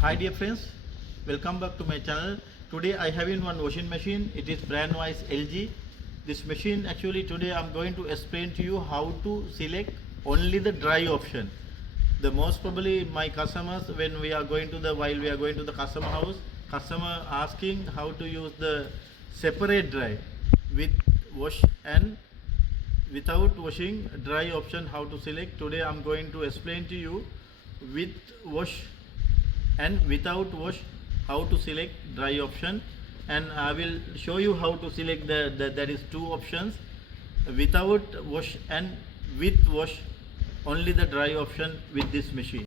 Hi dear friends, welcome back to my channel. Today I have in one washing machine. It is brand wise LG. This machine actually today I'm going to explain to you how to select only the dry option. The most probably my customers when we are going to the while we are going to the customer house, customer asking how to use the separate dry with wash and without washing dry option how to select. Today I'm going to explain to you with wash and without wash how to select dry option, and I will show you how to select the that is two options, without wash and with wash, only the dry option with this machine.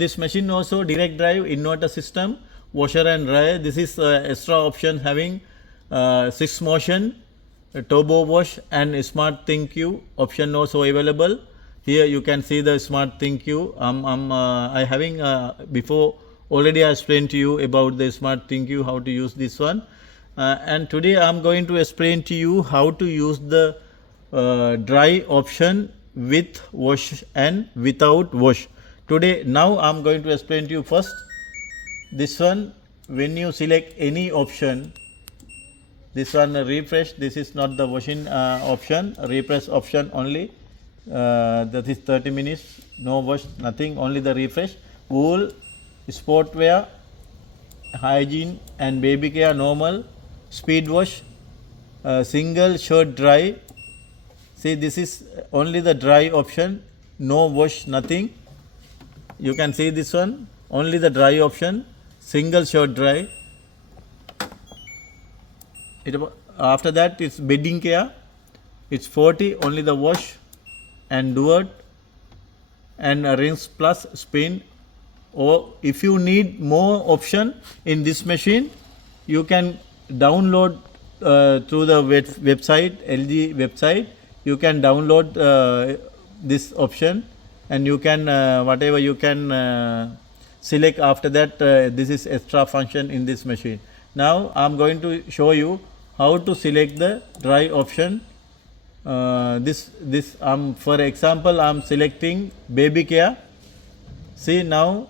This machine also direct drive inverter system, washer and dryer. This is extra option having 6 motion, turbo wash and smart ThinQ option also available. Here you can see the smart ThinQ. I having before already I explained to you about the smart ThinQ how to use this one, and today I am going to explain to you how to use the dry option with wash and without wash. Today now I am going to explain to you first this one. When you select any option, this one refresh, this is not the washing option, refresh option only, that is 30 minutes, no wash, nothing, only the refresh. Wool, sportwear, hygiene and baby care normal, speed wash, single shirt dry. See, this is only the dry option, no wash, nothing. You can see this one, only the dry option, single shirt dry. After that it's bedding care, it's 40, only the wash and do it, and rinse plus spin. Or if you need more option in this machine, you can download through the website, LG website. You can download this option, and you can whatever you can select. After that this is extra function in this machine. Now I am going to show you how to select the dry option. For example I am selecting baby care. See, now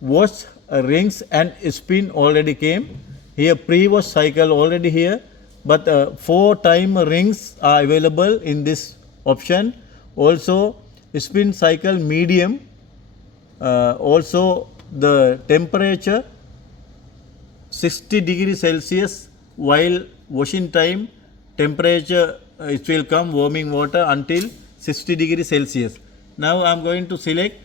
wash, rinse and spin already came here, pre-wash cycle already here, but 4 time rings are available in this option. Also spin cycle medium, also the temperature 60 degrees Celsius, while washing time temperature it will come warming water until 60 degrees Celsius. Now I am going to select,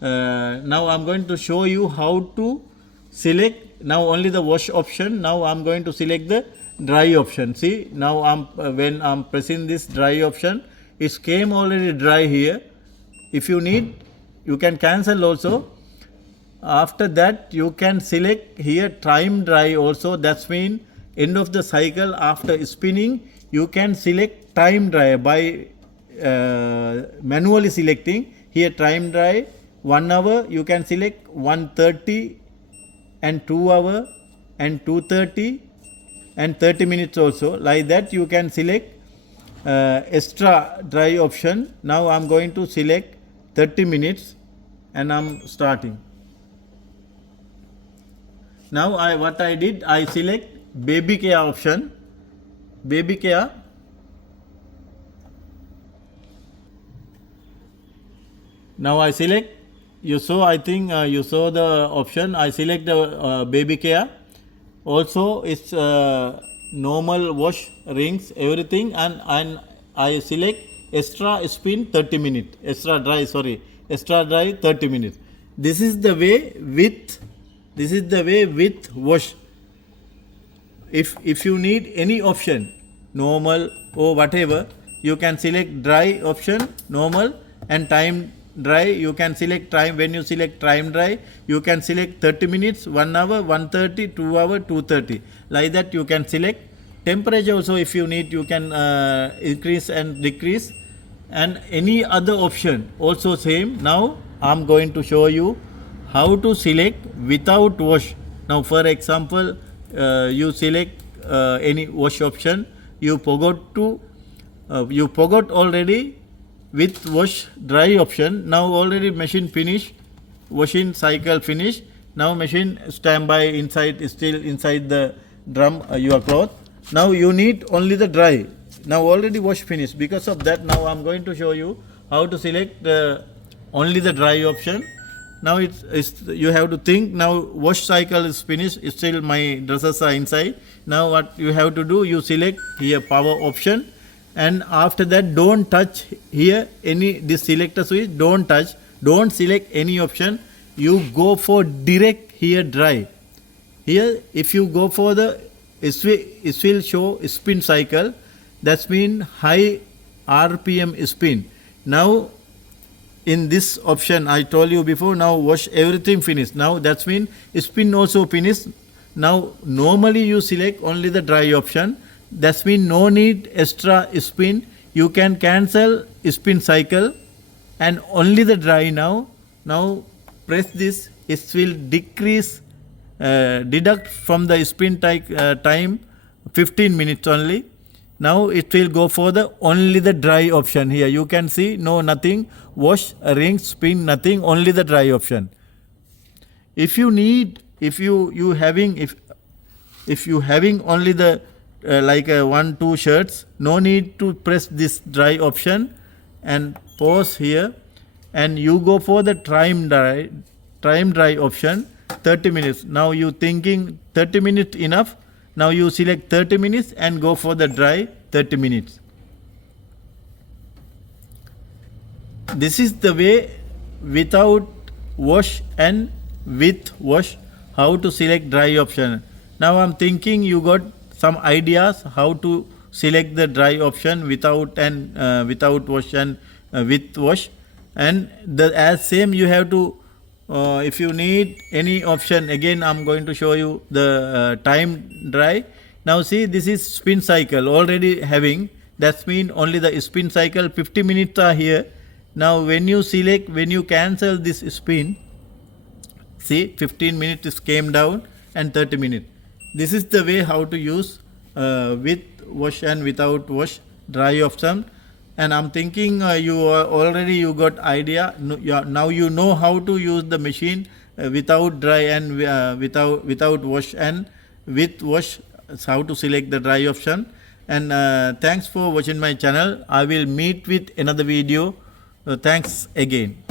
now I am going to show you how to select now only the wash option. Now I am going to select the dry option. See, now when I am pressing this dry option, it came already dry here. If you need, you can cancel also. After that you can select here time dry also. That's mean end of the cycle after spinning you can select time dry by manually selecting. Here time dry 1 hour you can select 1:30 and 2 hour and 2:30 and 30 minutes also. Like that you can select extra dry option. Now I am going to select 30 minutes and I am starting. Now what I did, I select baby care option, baby care. Now I select, you saw, I think you saw the option. I select the baby care. Also it's normal wash, rings, everything, and I select extra spin 30 minutes, extra dry 30 minutes. This is the way with wash. If you need any option, normal or whatever, you can select dry option, normal, and time dry you can select time. When you select time dry you can select 30 minutes, 1 hour, 1:30, 2 hour, 2:30. Like that you can select. Temperature also if you need you can increase and decrease, and any other option also same. Now I am going to show you how to select without wash. Now for example you select any wash option. You forgot already with wash dry option. Now already machine finish, washing cycle finish. Now machine standby inside, still inside the drum your cloth. Now you need only the dry. Now already wash finished. Because of that, now I am going to show you how to select only the dry option. Now it's you have to think. Now wash cycle is finished, still my dresses are inside. Now what you have to do, you select here power option, and after that don't touch here any this selector switch, don't touch, don't select any option. You go for direct here dry. Here if you go for the it will show spin cycle, that's mean high RPM spin. Now in this option I told you before, now wash everything finished. Now that's mean spin also finished. Now normally you select only the dry option. That's mean no need extra spin. You can cancel spin cycle and only the dry now. Now press this, it will decrease deduct from the spin time 15 minutes only. Now it will go for the only the dry option. Here you can see no nothing, wash, ring, spin, nothing, only the dry option. If you need, if you having only the like 1-2 shirts, no need to press this dry option and pause here, and you go for the time dry option 30 minutes. Now you thinking 30 minutes enough. Now you select 30 minutes and go for the dry 30 minutes. This is the way without wash and with wash, how to select dry option. Now I'm thinking you got some ideas how to select the dry option without and without wash and with wash. And the as same you have to if you need any option, again I'm going to show you the time dry. Now see, this is spin cycle already having, that's mean only the spin cycle 50 minutes are here. Now when you select, when you cancel this spin, see 15 minutes came down and 30 minutes. This is the way how to use with wash and without wash dry option. And I'm thinking you already you got idea. Now you know how to use the machine without dry and without wash and with wash, how to select the dry option. And thanks for watching my channel. I will meet with another video. Thanks again.